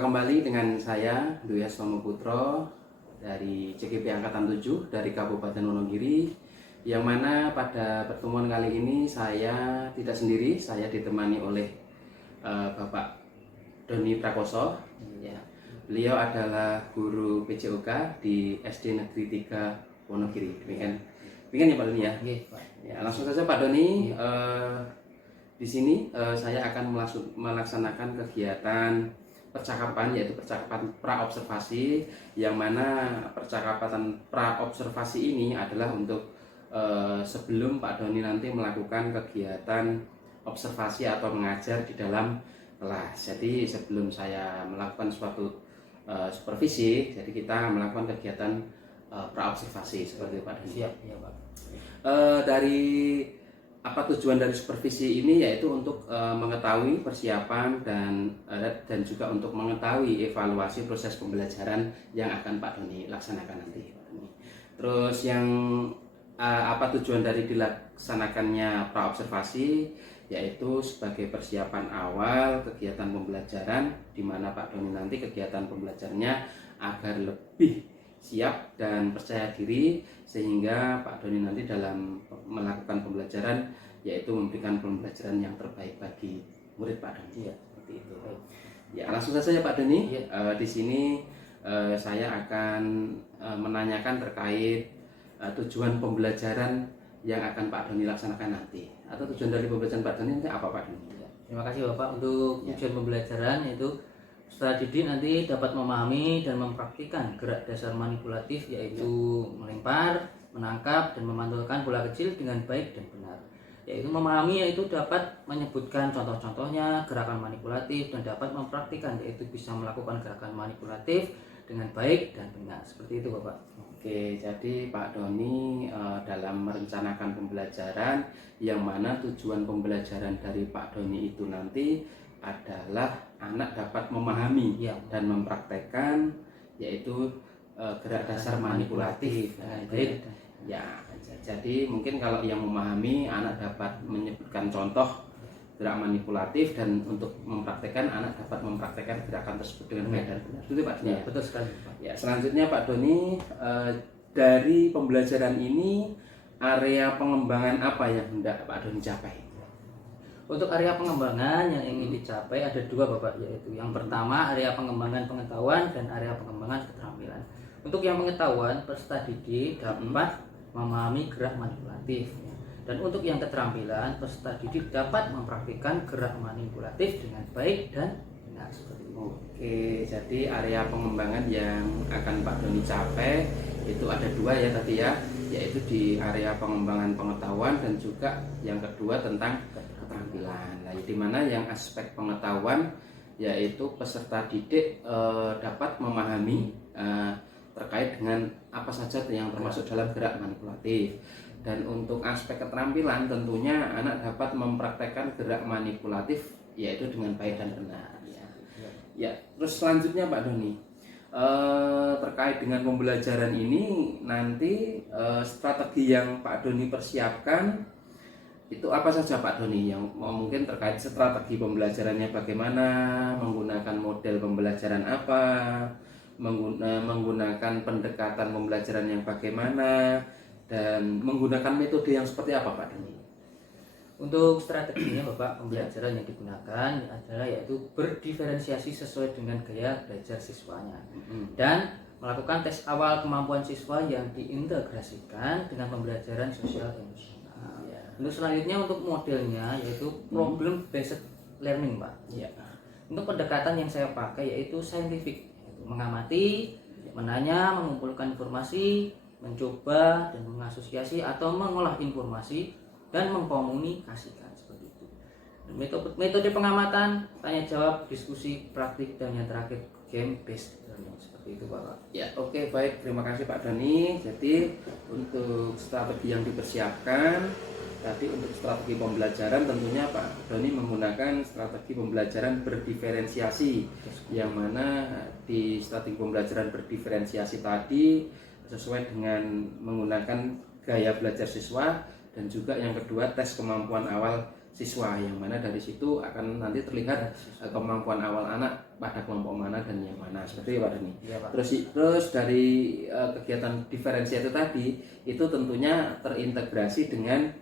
Berjumpa kembali dengan saya Duyas Putro dari CGP Angkatan 7 dari Kabupaten Wonogiri, yang mana pada pertemuan kali ini saya tidak sendiri, saya ditemani oleh Bapak Doni Prakoso. Ya, beliau adalah guru PJOK di SD Negeri 3 Wonogiri. Demikian ya Pak Doni ya. Ya, langsung saja Pak Doni. Di sini saya akan melaksanakan kegiatan percakapan, yaitu percakapan praobservasi, yang mana percakapan praobservasi ini adalah untuk sebelum Pak Doni nanti melakukan kegiatan observasi atau mengajar di dalam kelas. Jadi sebelum saya melakukan suatu supervisi, jadi kita melakukan kegiatan praobservasi seperti itu Pak Doni. Siap, ya Pak. Dari apa tujuan dari supervisi ini, yaitu untuk mengetahui persiapan dan juga untuk mengetahui evaluasi proses pembelajaran yang akan Pak Doni laksanakan nanti, Pak Doni. Terus yang apa tujuan dari dilaksanakannya praobservasi, yaitu sebagai persiapan awal kegiatan pembelajaran, di mana Pak Doni nanti kegiatan pembelajarannya agar lebih siap dan percaya diri, sehingga Pak Doni nanti dalam melakukan pembelajaran yaitu memberikan pembelajaran yang terbaik bagi murid Pak Doni. Ya, seperti itu. Ya, langsung saja ya Pak Doni. Ya. Di sini saya akan menanyakan terkait tujuan pembelajaran yang akan Pak Doni laksanakan nanti, atau tujuan dari pembelajaran Pak Doni nanti apa Pak Doni? Ya. Terima kasih Bapak untuk tujuan pembelajaran, yaitu peserta didik nanti dapat memahami dan mempraktikkan gerak dasar manipulatif, yaitu melempar, menangkap, dan memantulkan bola kecil dengan baik dan benar. Yaitu memahami, yaitu dapat menyebutkan contoh-contohnya gerakan manipulatif, dan dapat mempraktikkan, yaitu bisa melakukan gerakan manipulatif dengan baik dan benar. Seperti itu Bapak. Oke, jadi Pak Doni dalam merencanakan pembelajaran, yang mana tujuan pembelajaran dari Pak Doni itu nanti adalah anak dapat memahami dan mempraktekkan, yaitu gerak dasar manipulatif. Nah, itu ya. Jadi mungkin kalau yang memahami, anak dapat menyebutkan contoh gerak manipulatif, dan untuk mempraktekkan, anak dapat mempraktekkan gerakan tersebut dengan baik dan benar. Betul Pak Doni? Ya, betul sekali Pak. Ya, selanjutnya Pak Doni, dari pembelajaran ini area pengembangan apa yang hendak Pak Doni capai? Untuk area pengembangan yang ingin dicapai ada dua Bapak, yaitu yang pertama area pengembangan pengetahuan dan area pengembangan keterampilan. Untuk yang pengetahuan, peserta didik dapat memahami gerak manipulatif, dan untuk yang keterampilan, peserta didik dapat mempraktikkan gerak manipulatif dengan baik dan benar. Seperti itu. Oke, jadi area pengembangan yang akan Pak Doni capai itu ada dua ya tadi ya, yaitu di area pengembangan pengetahuan dan juga yang kedua tentang keterampilan. Nah, di mana yang aspek pengetahuan, yaitu peserta didik dapat memahami terkait dengan apa saja yang termasuk dalam gerak manipulatif. Dan untuk aspek keterampilan, tentunya anak dapat mempraktekkan gerak manipulatif yaitu dengan baik dan benar. Ya, terus selanjutnya Pak Doni, terkait dengan pembelajaran ini nanti strategi yang Pak Doni persiapkan itu apa saja Pak Doni, yang mungkin terkait strategi pembelajarannya bagaimana, menggunakan model pembelajaran apa, menggunakan pendekatan pembelajaran yang bagaimana, dan menggunakan metode yang seperti apa Pak Doni? Untuk strateginya Bapak, pembelajaran yang digunakan adalah yaitu berdiferensiasi sesuai dengan gaya belajar siswanya, dan melakukan tes awal kemampuan siswa yang diintegrasikan dengan pembelajaran sosial emosional. Untuk selanjutnya, untuk modelnya yaitu problem based learning Pak. Untuk pendekatan yang saya pakai yaitu scientific, yaitu mengamati, menanya, mengumpulkan informasi, mencoba dan mengasosiasi atau mengolah informasi, dan mengkomunikasikan, seperti itu. Metode pengamatan, tanya jawab, diskusi, praktik, dan yang terakhir game based learning, seperti itu Bapak. Ya, oke, baik, terima kasih Pak Doni. Jadi untuk strategi yang dipersiapkan tadi, untuk strategi pembelajaran tentunya Pak Doni menggunakan strategi pembelajaran berdiferensiasi, yang mana di strategi pembelajaran berdiferensiasi tadi sesuai dengan menggunakan gaya belajar siswa, dan juga yang kedua tes kemampuan awal siswa, yang mana dari situ akan nanti terlihat kemampuan awal anak pada kelompok mana dan yang mana, seperti itu Pak Doni. Iya, Pak. Terus dari kegiatan diferensiasi itu tadi itu tentunya terintegrasi dengan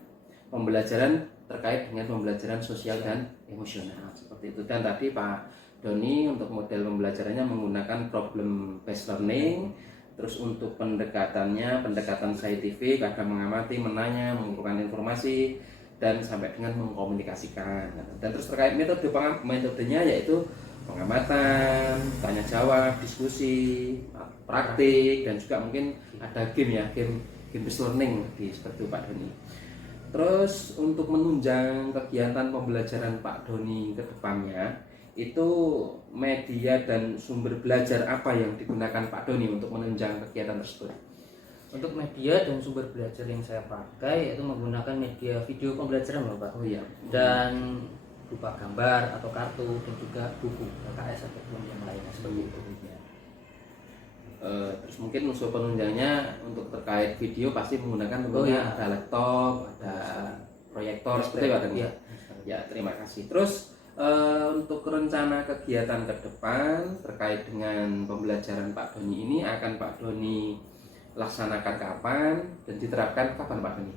pembelajaran terkait dengan pembelajaran sosial dan emosional, seperti itu. Dan tadi Pak Doni untuk model pembelajarannya menggunakan problem based learning. Terus untuk pendekatan saintifik, ada mengamati, menanya, mengumpulkan informasi, dan sampai dengan mengkomunikasikan. Dan terus terkait metodenya yaitu pengamatan, tanya jawab, diskusi, praktik, dan juga mungkin ada game based learning seperti itu Pak Doni. Terus untuk menunjang kegiatan pembelajaran Pak Doni ke depannya, itu media dan sumber belajar apa yang digunakan Pak Doni untuk menunjang kegiatan tersebut? Untuk media dan sumber belajar yang saya pakai yaitu menggunakan media video pembelajaran Bapak. Oh iya. Dan berupa gambar atau kartu dan juga buku LKS ataupun yang lainnya seperti itu. Terus mungkin unsur penunjangnya untuk terkait video pasti menggunakan tentunya ada laptop, ada proyektor seperti itu Pak Doni. Ya, terima kasih. Terus untuk rencana kegiatan ke depan terkait dengan pembelajaran Pak Doni ini akan Pak Doni laksanakan kapan dan diterapkan kapan Pak Doni?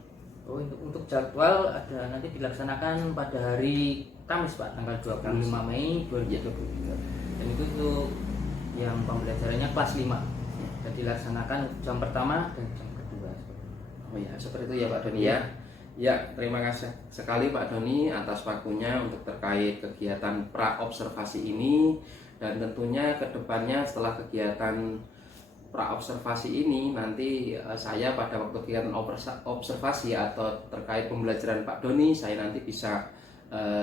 Oh, untuk jadwal ada nanti dilaksanakan pada hari Kamis Pak, tanggal 25 Mei 2023. Dan itu untuk yang pembelajarannya kelas 5 dan dilaksanakan jam pertama dan jam kedua. Oh ya, seperti itu ya Pak Doni ya. Ya, terima kasih sekali Pak Doni atas waktunya untuk terkait kegiatan pra-observasi ini. Dan tentunya kedepannya setelah kegiatan pra-observasi ini nanti saya pada waktu kegiatan observasi atau terkait pembelajaran Pak Doni, saya nanti bisa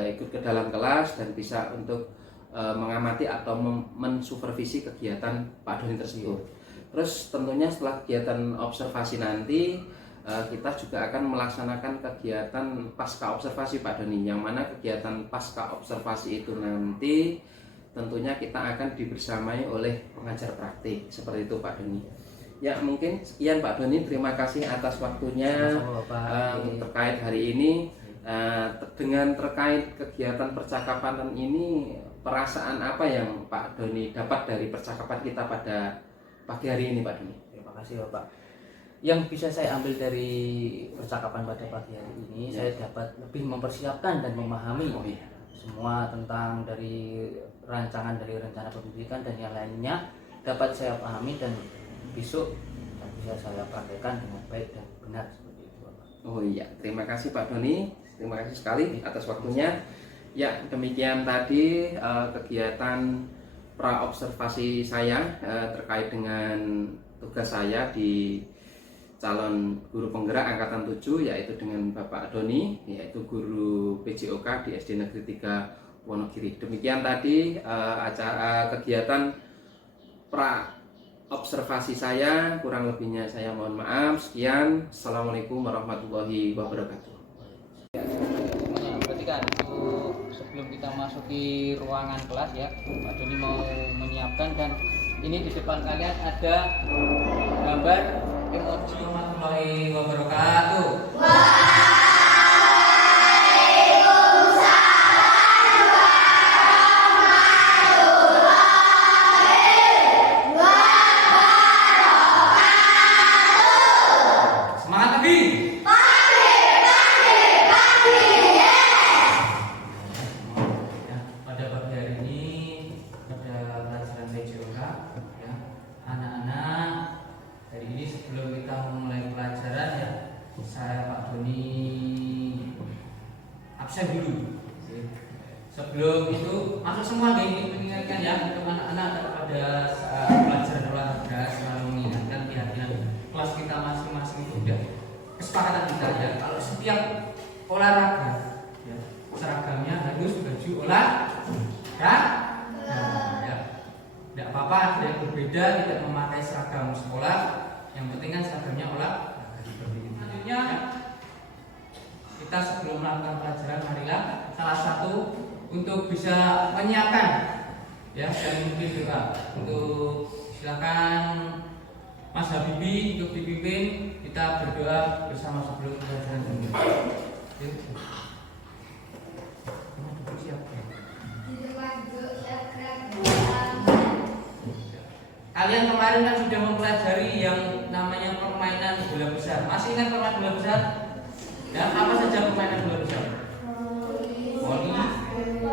ikut ke dalam kelas dan bisa untuk mengamati atau mensupervisi kegiatan Pak Doni tersebut. Terus tentunya setelah kegiatan observasi nanti kita juga akan melaksanakan kegiatan pasca observasi Pak Doni, yang mana kegiatan pasca observasi itu nanti tentunya kita akan dibersamai oleh pengajar praktik seperti itu Pak Doni. Ya, mungkin sekian Pak Doni, terima kasih atas waktunya terkait hari ini. Dengan terkait kegiatan percakapan ini, perasaan apa yang Pak Doni dapat dari percakapan kita pada pagi hari ini Pak Doni? Terima kasih Bapak. Yang bisa saya ambil dari percakapan pada pagi hari ini, saya dapat lebih mempersiapkan dan memahami semua tentang dari rencana pendidikan dan yang lainnya dapat saya pahami dan besok bisa saya praktekkan dengan baik dan benar seperti itu Bapak. Oh iya, terima kasih Pak Doni, terima kasih sekali atas waktunya. Ya, demikian tadi kegiatan pra-observasi saya terkait dengan tugas saya di calon guru penggerak angkatan 7, yaitu dengan Bapak Doni, yaitu guru PJOK di SD Negeri 3 Wonogiri. Demikian tadi acara kegiatan pra observasi saya, kurang lebihnya saya mohon maaf. Sekian, assalamualaikum warahmatullahi wabarakatuh. Berarti kan untuk sebelum kita masuki ruangan kelas ya, Pak Doni mau menyiapkan, dan ini di depan kalian ada gambar emoji warahmatullahi wabarakatuh. Semangat lebih. Pada pagi hari ini pada pelajaran PJOK ya, anak-anak, hari ini sebelum kita memulai pelajaran ya, saya Pak Doni absen dulu. Sebelum itu masuk semua, ingin mengingatkan ya untuk anak-anak pada saat pelajaran olahraga selalu mengingatkan pihak-pihak kelas kita masing-masing itu udah kesepakatan kita ya, kalau setiap olahraga ya, seragamnya harus baju olahraga. Ya, tidak apa-apa ada yang berbeda, tidak memakai seragam sekolah, yang penting kan seragamnya olahraga seperti itu. Selanjutnya kita sebelum melakukan pelajaran, marilah salah satu untuk bisa menyiapkan ya, dan mungkin doa untuk silakan Mas Habibi untuk dipimpin, kita berdoa bersama sebelum pelajaran. Kalian kemarin kan sudah mempelajari yang namanya permainan bola besar. Masih ingat permainan bola besar? Dan apa saja permainan bola besar? Voli,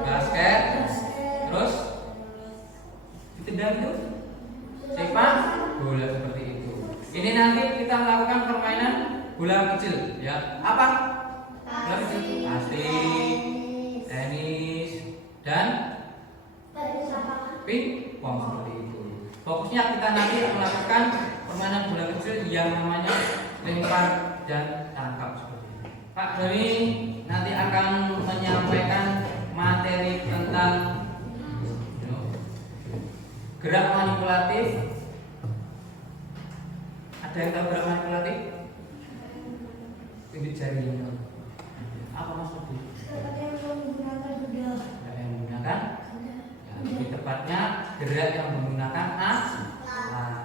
basket, terus ditendang itu sepak bola seperti itu. Ini nanti kita melakukan permainan bola kecil, ya. Apa? Bola kecil. Pasti tenis dan pingpong seperti itu. Fokusnya kita nanti melakukan permainan bola kecil yang namanya lempar dan tangkap seperti itu. Pak Doni nanti akan menyampaikan materi tentang gerak manipulatif. Ada yang tahu gerak manipulatif? Tunjuk jarinya. Apa maksudnya? Yang menggunakan lebih tepatnya gerak yang menggunakan alat.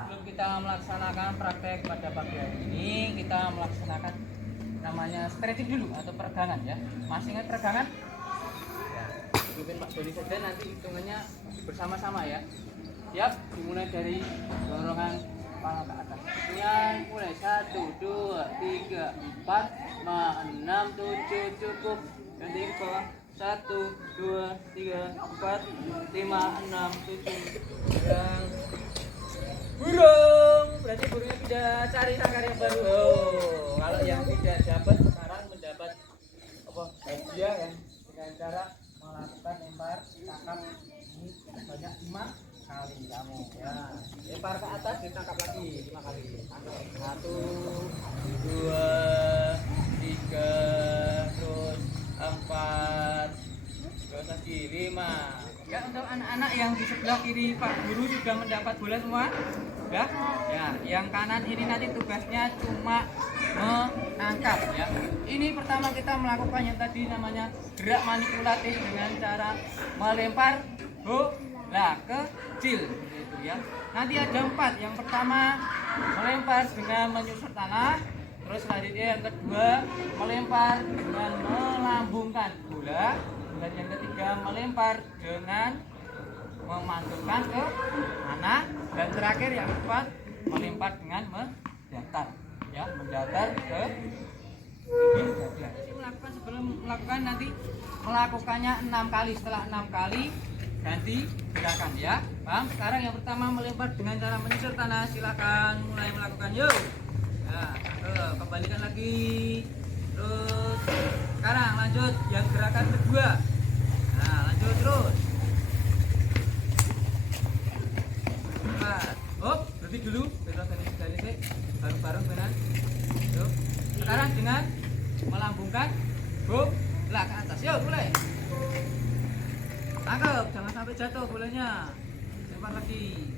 Sebelum kita melaksanakan praktek pada pagi hari ini, kita melaksanakan namanya stretching dulu atau peregangan ya. Masih ingat peregangan? Ya, ikutin Pak Doni saja, nanti hitungannya bersama-sama ya. Siap, dimulai dari dorongan kepala ke atas. Yang mulai 1, 2, 3, 4, 5, 6, 7 cukup. Nanti ke bawah 1, 2, 3, 4, 5, 6, 7. Burung, berarti burungnya tidak cari sangkar yang baru. Oh, kalau yang tidak dapat sekarang mendapat apa? Hadiah ya dengan cara melakukan lempar tangkap ini sebanyak 5 kali kamu ya. Lempar ke atas ditangkap lagi 5 kali. 1, 2, 3, terus 4, terus lagi 5. Ya, untuk anak-anak yang di sebelah kiri Pak Guru sudah mendapat bola semua. Ya. Ya, yang kanan ini nanti tugasnya cuma menangkap ya. Ini pertama kita melakukan yang tadi namanya gerak manipulatif dengan cara melempar bola kecil gitu ya. Nanti ada 4. Yang pertama melempar dengan menyusut tanah. Terus selanjutnya yang kedua melempar dengan melambungkan bola. Dan yang ketiga melempar dengan memantulkan ke mana, dan terakhir yang keempat melempar dengan mendatar ya, mendatar ke melakukan sebelum melakukan nanti melakukannya 6 kali. Setelah 6 kali ganti gerakan ya. Paham? Sekarang yang pertama melempar dengan cara menyisir tanah, silakan mulai melakukan yuk. Nah, kembalikan lagi. Terus sekarang lanjut yang gerakan kedua. Nah, lanjut terus. Berhenti dulu. Betul dari sini. Baru-baru benar. Yuk. Sekarang dengan melambungkan bola ke atas. Yuk, mulai. Tangkap, jangan sampai jatuh bolanya. Lempar lagi.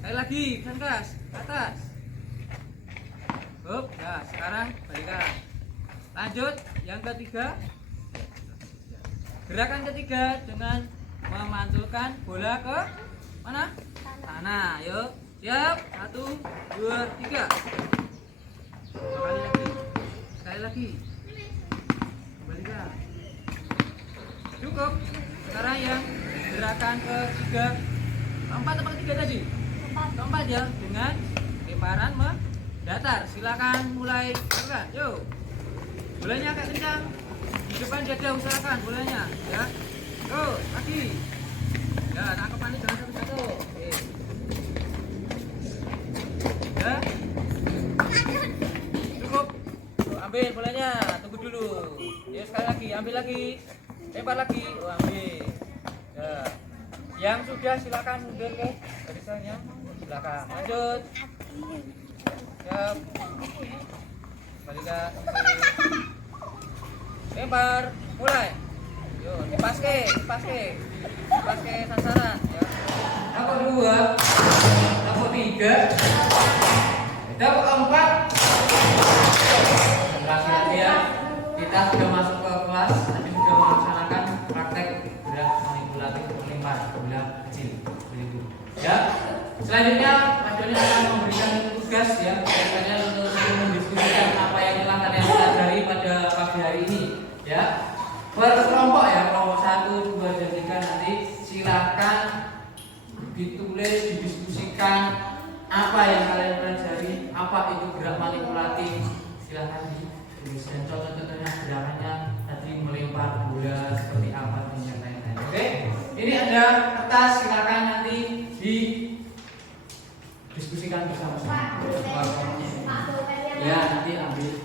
Sekali lagi, gas ke atas. Ya, sekarang balikan. Lanjut yang ketiga. Gerakan ketiga dengan memantulkan bola ke mana? Tanah. Yuk, siap. 1, 2, 3. Sekali lagi. Sekali lagi. Kembalikan. Cukup. Sekarang yang gerakan ketiga. Keempat atau ketiga tadi? Keempat ya, dengan lemparan mendatar. Silakan mulai lakukan. Yuk. Bolanya agak kencang. Di depan dada usahakan bolanya ya. Tuh, lagi. Ya, tangkapannya jangan sampai jatuh. Oke. Ya. Cukup. Tuh, ambil bolanya, tunggu dulu. Ya, sekali lagi, ambil lagi. Lempar lagi. Oh, ambil. Ya. Yang sudah silakan mundur ke barisannya. Silakan. Lanjut. Siap. Balikan. Lempar, mulai. Yo, dipaske sasaran ya. Dapat 2, dapat 3, dapat 4. Konsentrasi lagi ya. Kita sudah masuk ke kelas, tadi sudah melaksanakan praktek gerak manipulatif melempar bola kecil. Begitu. Ya. Selanjutnya Pak Doni akan memberikan tugas ya, biasanya untuk mendiskusikan apa yang telah kalian pelajari pada pagi hari ini. Ya, berkelompok ya, kelompok 1, 2, dan 3 nanti silahkan ditulis, didiskusikan apa yang kalian pelajari, apa itu gerak manipulatif, silahkan ditulis dan contoh-contohnya gerakannya tadi melempar bola seperti apa dan yang lain-lain. Oke, ini ada kertas, silakan nanti didiskusikan bersama-sama. Ya, nanti ambil.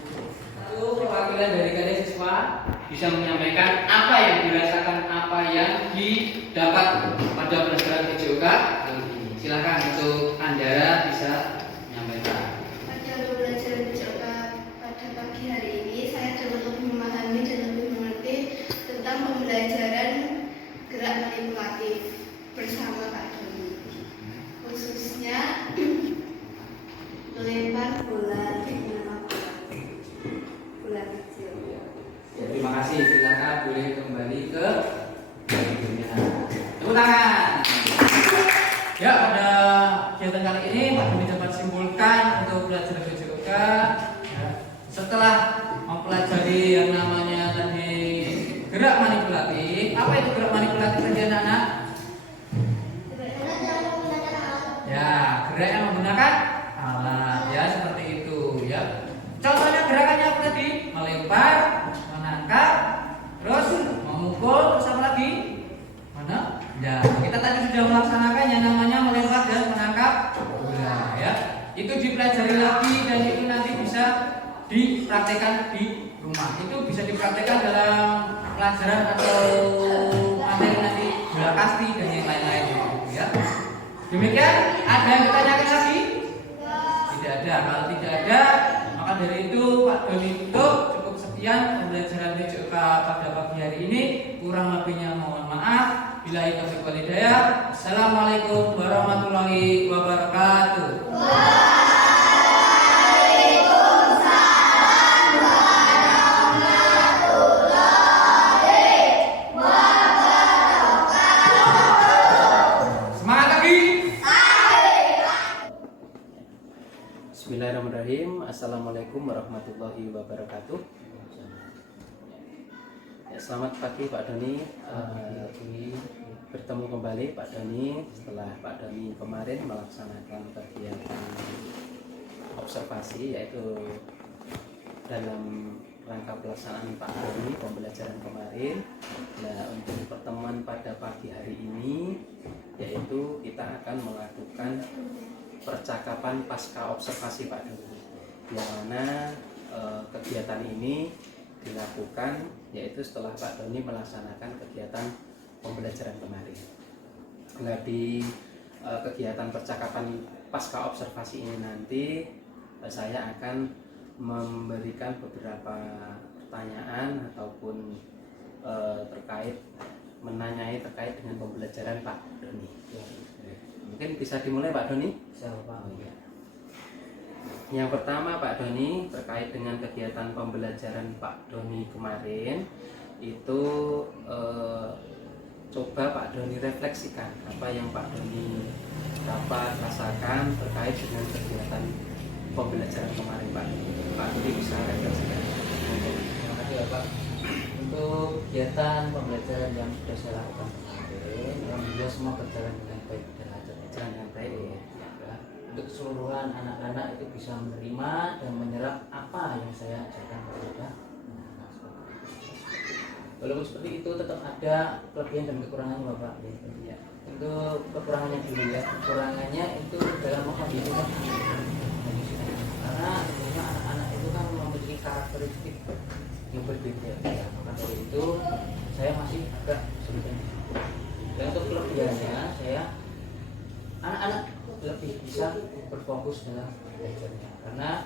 Itu perwakilan dari kalian siswa bisa menyampaikan apa yang dirasakan, apa yang didapat pada pelajaran PJOK kali ini. Silakan untuk Andara bisa menyampaikan. Pada pembelajaran PJOK pada pagi hari ini, saya dapat lebih memahami dan lebih mengerti tentang pembelajaran gerak manipulatif bersama Pak Doni. Khususnya melempar bola dengan bola kecil. Ya, terima kasih. Silakan boleh kembali ke dunia. Tepuk tangan. Ya, pada kegiatan kali ini Pak Doni dapat simpulkan untuk pelajaran PJOK. Ya, setelah mempelajari yang namanya tadi gerak manipulatif, apa itu gerak manipulatif tadi anak-anak? Ya, gerak yang menggunakan alat, ya seperti itu, ya. Contohnya gerakannya apa tadi? Melempar, menangkap, terus memukul, terus apa lagi? Mana? Ya, kita tadi sudah melaksanakan yang namanya melempar dan menangkap bola, ya. Itu dipelajari lagi dan itu nanti bisa dipraktekkan di rumah. Itu bisa dipraktekkan dalam pelajaran atau materi nanti bola kasti dan yang lain-lain, ya. Demikian, ada yang ditanyakan lagi? Tidak ada. Kalau tidak ada, maka dari itu Pak Doni tutup. Cukup sekian pembelajaran PJOK pada pagi hari ini. Kurang lebihnya mohon maaf. Billahi taufiq wal hidayah. Assalamualaikum warahmatullahi wabarakatuh. Semangat lagi. Bismillahirrahmanirrahim. Assalamualaikum warahmatullahi wabarakatuh. Ya, selamat pagi Pak Doni. Bertemu kembali Pak Doni setelah Pak Doni kemarin melaksanakan kegiatan observasi, yaitu dalam rangka pelaksanaan Pak Doni pembelajaran kemarin. Nah, untuk pertemuan pada pagi hari ini, yaitu kita akan melakukan percakapan pasca observasi Pak Doni, yang mana kegiatan ini dilakukan yaitu setelah Pak Doni melaksanakan kegiatan pembelajaran kemarin. Nah, di kegiatan percakapan pasca observasi ini nanti saya akan memberikan beberapa pertanyaan ataupun menanyai terkait dengan pembelajaran Pak Doni. Mungkin bisa dimulai Pak Doni? Siapa? Oh, ya. Yang pertama Pak Doni, terkait dengan kegiatan pembelajaran Pak Doni kemarin itu coba Pak Doni refleksikan apa yang Pak Doni dapat rasakan terkait dengan kegiatan pembelajaran kemarin Pak. Pak Doni bisa refleksikan. Terima kasih Bapak. Untuk kegiatan pembelajaran yang sudah saya lakukan kemarin, alhamdulillah semua berjalan dengan baik dan lancar. Jalan yang baik ya. Untuk keseluruhan anak-anak itu bisa menerima dan menyerap apa yang saya ajarkan kepada anak-anak. Walaupun seperti itu tetap ada kelebihan dan kekurangannya Bapak. Ya. Untuk kekurangannya dulu ya, kekurangannya itu dalam mengkondisikan karena anak-anak itu kan memiliki karakteristik yang berbeda. Ya. Maka dari itu saya masih agak kesulitan. Dan untuk kelebihannya anak-anak lebih bisa berfokus dalam belajarnya, karena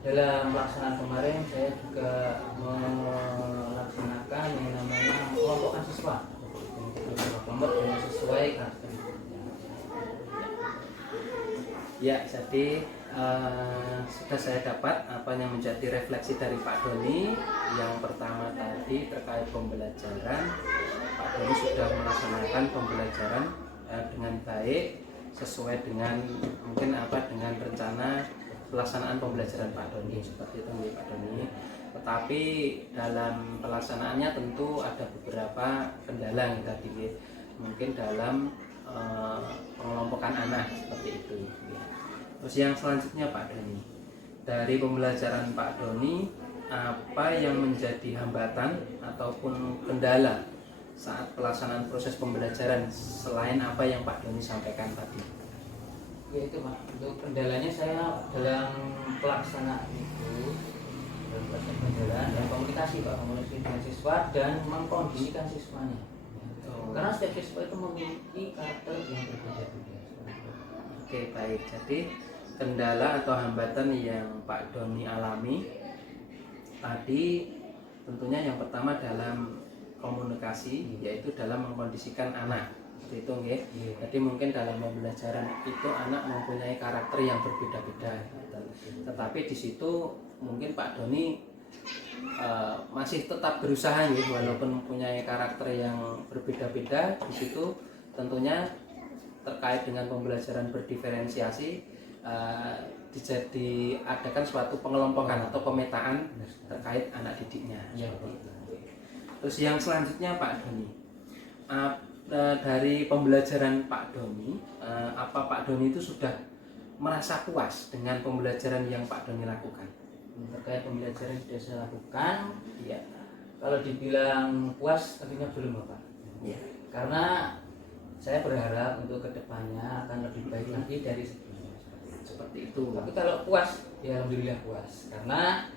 dalam pelaksanaan kemarin saya juga melaksanakan yang namanya kelompokkan siswa, kelompok yang sesuai karakteristiknya. Ya, jadi sudah saya dapat apa yang menjadi refleksi dari Pak Doni. Yang pertama tadi terkait pembelajaran, Pak Doni sudah melaksanakan pembelajaran dengan baik sesuai dengan dengan rencana pelaksanaan pembelajaran Pak Doni, seperti itu Pak Doni. Tetapi dalam pelaksanaannya tentu ada beberapa kendala yang tadi mungkin dalam pengelompokan anak seperti itu. Terus yang selanjutnya Pak Doni, dari pembelajaran Pak Doni, apa yang menjadi hambatan ataupun kendala saat pelaksanaan proses pembelajaran selain apa yang Pak Doni sampaikan tadi? Ya itu Pak, untuk kendalanya saya dalam pelaksanaan itu, dalam pelaksanaan pembelajaran dan komunikasi Pak, komunikasi dengan siswa dan mengkondisikan siswanya. Karena setiap siswa itu memiliki karakter yang berbeda-beda. Oke, baik. Jadi kendala atau hambatan yang Pak Doni alami tadi tentunya yang pertama dalam komunikasi, yaitu dalam mengkondisikan anak. Seperti itu nggih. Jadi mungkin dalam pembelajaran itu anak mempunyai karakter yang berbeda-beda. Tetapi di situ mungkin Pak Doni masih tetap berusaha nggih, walaupun mempunyai karakter yang berbeda-beda. Di situ tentunya terkait dengan pembelajaran berdiferensiasi, diadakan suatu pengelompokan atau pemetaan terkait anak didiknya. Terus yang selanjutnya Pak Doni, dari pembelajaran Pak Doni, apa Pak Doni itu sudah merasa puas dengan pembelajaran yang Pak Doni lakukan? Terkait pembelajaran yang sudah saya lakukan, ya kalau dibilang puas tentunya belum Bapak. Ya. Karena saya berharap untuk kedepannya akan lebih baik lagi dari sebelumnya. Seperti itu. Tapi kalau puas, ya alhamdulillah puas. Karena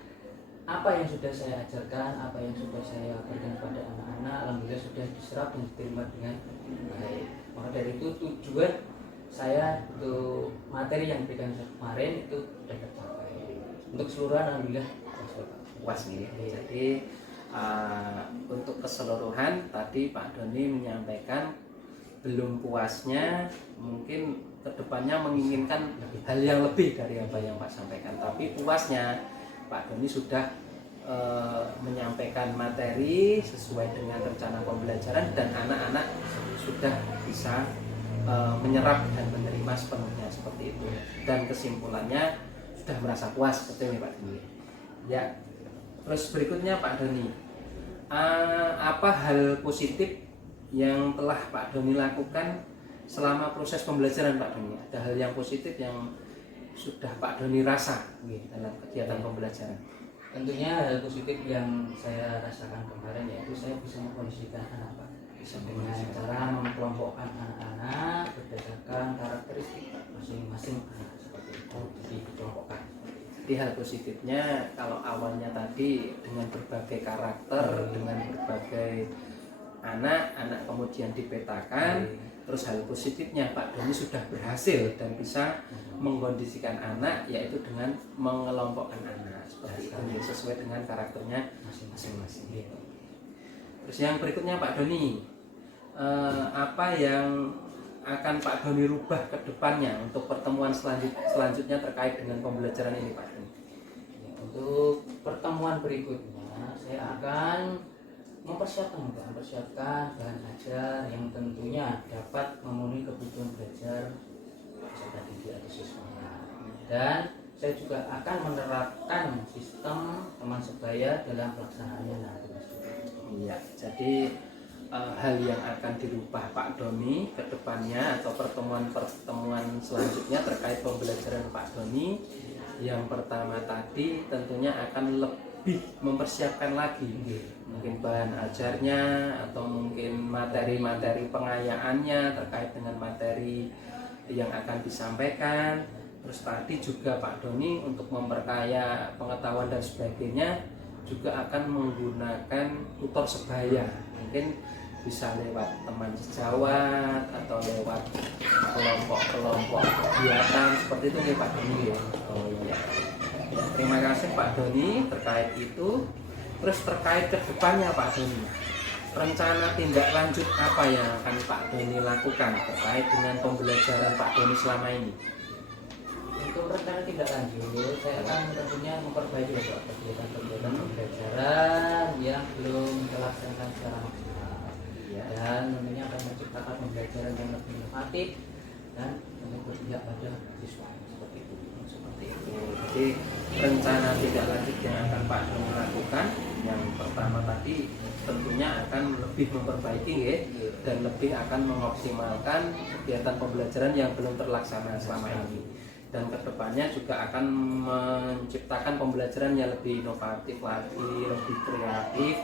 apa yang sudah saya ajarkan, apa yang sudah saya berikan kepada anak-anak, alhamdulillah sudah diserap dan diterima dengan baik. Maka dari itu tujuan saya untuk materi yang diberikan kemarin itu sudah tercapai. Untuk keseluruhan alhamdulillah Puas nih. Jadi untuk keseluruhan tadi Pak Doni menyampaikan belum puasnya, mungkin kedepannya menginginkan hal yang lebih dari apa yang Pak sampaikan. Tapi puasnya Pak Doni sudah menyampaikan materi sesuai dengan rencana pembelajaran dan anak-anak sudah bisa menyerap dan menerima sepenuhnya seperti itu. Dan kesimpulannya sudah merasa puas seperti ini Pak Doni. Ya. Terus berikutnya Pak Doni, apa hal positif yang telah Pak Doni lakukan selama proses pembelajaran Pak Doni? Ada hal yang positif yang sudah Pak Doni rasa dalam kegiatan pembelajaran? Tentunya hal positif yang saya rasakan kemarin yaitu saya bisa mengkondisikan anak Pak, bisa dengan cara mengelompokkan anak-anak berdasarkan karakteristik masing-masing anak seperti itu, jadi dikelompokkan. Jadi hal positifnya kalau awalnya tadi dengan berbagai karakter, dengan berbagai anak kemudian dipetakan, terus hal positifnya Pak Doni sudah berhasil dan bisa mengkondisikan anak, yaitu dengan mengelompokkan anak seperti itu sesuai dengan karakternya masing-masing. Terus yang berikutnya Pak Doni, apa yang akan Pak Doni rubah ke depannya untuk pertemuan selanjutnya terkait dengan pembelajaran ini Pak Doni? Untuk pertemuan berikutnya saya akan mempersiapkan bahan ajar yang tentunya dapat memenuhi kebutuhan belajar peserta didik atau siswanya. Dan saya juga akan menerapkan sistem teman sebaya dalam pelaksanaannya nanti. Iya, jadi hal yang akan dirubah Pak Doni ke depannya atau pertemuan selanjutnya terkait pembelajaran Pak Doni, yang pertama tadi tentunya akan lebih mempersiapkan lagi mungkin bahan ajarnya atau mungkin materi-materi pengayaannya terkait dengan materi yang akan disampaikan. Terus tadi juga Pak Doni untuk memperkaya pengetahuan dan sebagainya juga akan menggunakan tutor sebaya, mungkin bisa lewat teman sejawat atau lewat kelompok-kelompok kegiatan seperti itu nih Pak Doni. Oh iya. Terima kasih Pak Doni terkait itu. Terus terkait ke depannya Pak Doni, rencana tindak lanjut apa yang akan Pak Doni lakukan terkait dengan pembelajaran Pak Doni selama ini? Untuk rencana tindak lanjut, saya akan tentunya memperbaiki kegiatan-kegiatan pembelajaran yang belum terlaksana secara maksimal, dan tentunya akan menciptakan pembelajaran yang lebih inovatif dan lebih berpihak pada siswa seperti itu. Jadi rencana tindak lanjut yang akan Pak Doni lakukan, yang pertama tadi tentunya akan lebih memperbaiki dan lebih akan mengoptimalkan kegiatan pembelajaran yang belum terlaksana selama ini. dan kedepannya juga akan menciptakan pembelajaran yang lebih inovatif lagi, lebih kreatif,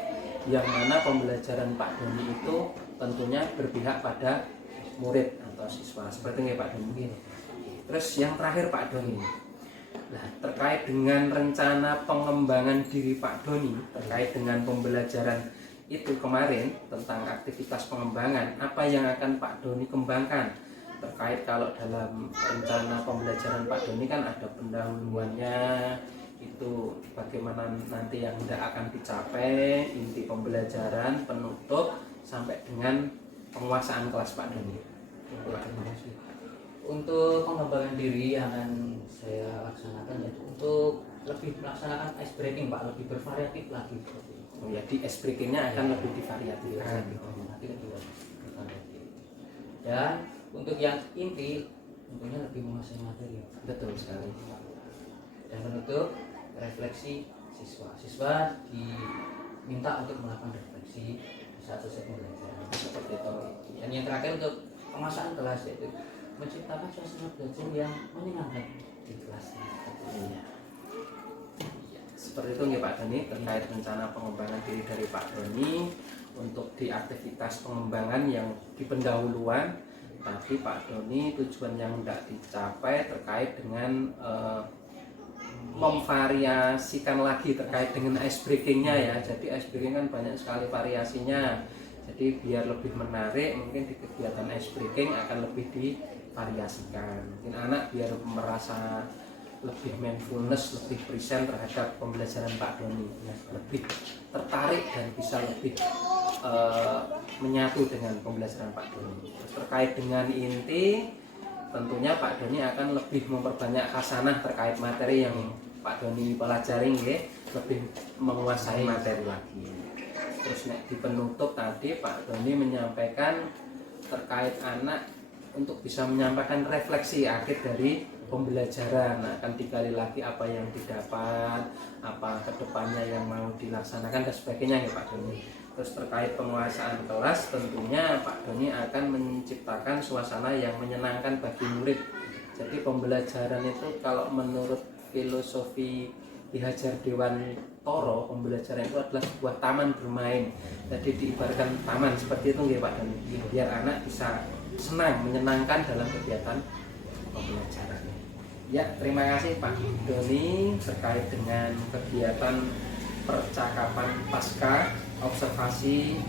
yang mana pembelajaran Pak Doni itu tentunya berpihak pada murid atau siswa, seperti ini Pak Doni. Terus yang terakhir Pak Doni, nah, terkait dengan rencana pengembangan diri Pak Doni terkait dengan pembelajaran itu kemarin tentang aktivitas pengembangan, apa yang akan Pak Doni kembangkan terkait kalau dalam rencana pembelajaran Pak Doni kan ada pendahuluannya, itu bagaimana nanti yang tidak akan dicapai, inti pembelajaran, penutup, sampai dengan penguasaan kelas Pak Doni. Untuk pengembangan diri yang akan saya laksanakan yaitu untuk lebih melaksanakan ice breaking Pak, lebih bervariatif lagi seperti itu. Oh ya, di ice breaking-nya akan lebih divariatifkan. Nanti lebih bervariatif. Dan untuk yang inti tentunya lebih menguasai materi. Betul sekali. Dan penutup refleksi siswa. Siswa diminta untuk melakukan refleksi saat selesai pembelajaran seperti itu. Dan yang terakhir untuk penguasaan kelas yaitu menciptakan suasana belajar yang menyenangkan di kelas. Iya. Seperti itu nggih Pak Doni terkait rencana pengembangan diri dari Pak Doni untuk di aktivitas pengembangan yang di pendahuluan. Tapi Pak Doni tujuan yang tidak dicapai terkait dengan memvariasikan lagi terkait dengan ice breaking-nya ya. Jadi ice breaking kan banyak sekali variasinya. Jadi biar lebih menarik mungkin di kegiatan ice breaking akan lebih divariasikan. Mungkin anak biar merasa lebih mindfulness, lebih present terhadap pembelajaran Pak Doni, lebih tertarik dan bisa lebih menyatu dengan pembelajaran Pak Doni. Terus terkait dengan inti, tentunya Pak Doni akan lebih memperbanyak khasanah terkait materi yang Pak Doni pelajari, lebih menguasai materi lagi. Terus di penutup tadi Pak Doni menyampaikan terkait anak untuk bisa menyampaikan refleksi akhir dari pembelajaran, akan digali lagi apa yang didapat, apa kedepannya yang mau dilaksanakan dan sebagainya ya Pak Doni. Terus terkait penguasaan kelas tentunya Pak Doni akan menciptakan suasana yang menyenangkan bagi murid. Jadi pembelajaran itu kalau menurut filosofi Ki Hajar Dewantara, pembelajaran itu adalah sebuah taman bermain. Jadi diibaratkan taman seperti itu nggih Pak Doni, biar anak bisa senang, menyenangkan dalam kegiatan pembelajaran. Ya, terima kasih Pak Doni terkait dengan kegiatan percakapan pasca observasi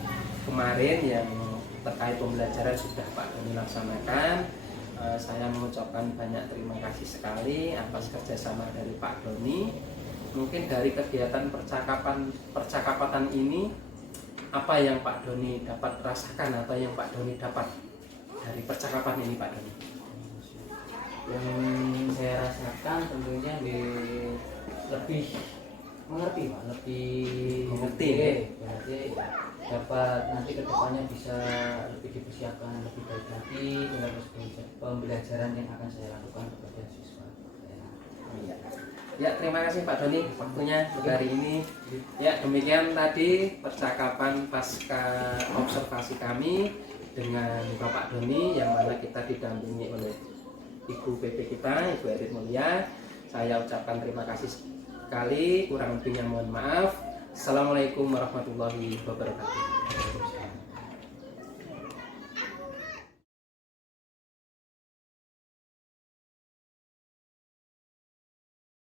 kemarin yang terkait pembelajaran sudah Pak Doni laksanakan. Saya mengucapkan banyak terima kasih sekali atas kerjasama dari Pak Doni. Mungkin dari kegiatan percakapan ini, apa yang Pak Doni dapat rasakan, apa yang Pak Doni dapat dari percakapan ini Pak Doni? Yang saya rasakan tentunya lebih mengerti Pak, lebih mengerti berarti dapat nanti kedepannya bisa lebih dipersiapkan lebih baik lagi dalam pembelajaran yang akan saya lakukan kepada siswa. Ya, terima kasih Pak Doni waktunya hari ini. Ya, demikian tadi percakapan pasca observasi kami dengan Bapak Doni yang mana kita didampingi oleh Ibu PP kita, Ibu Erit Mulia. Saya ucapkan terima kasih sekali, kurang lebihnya mohon maaf. Assalamualaikum warahmatullahi wabarakatuh.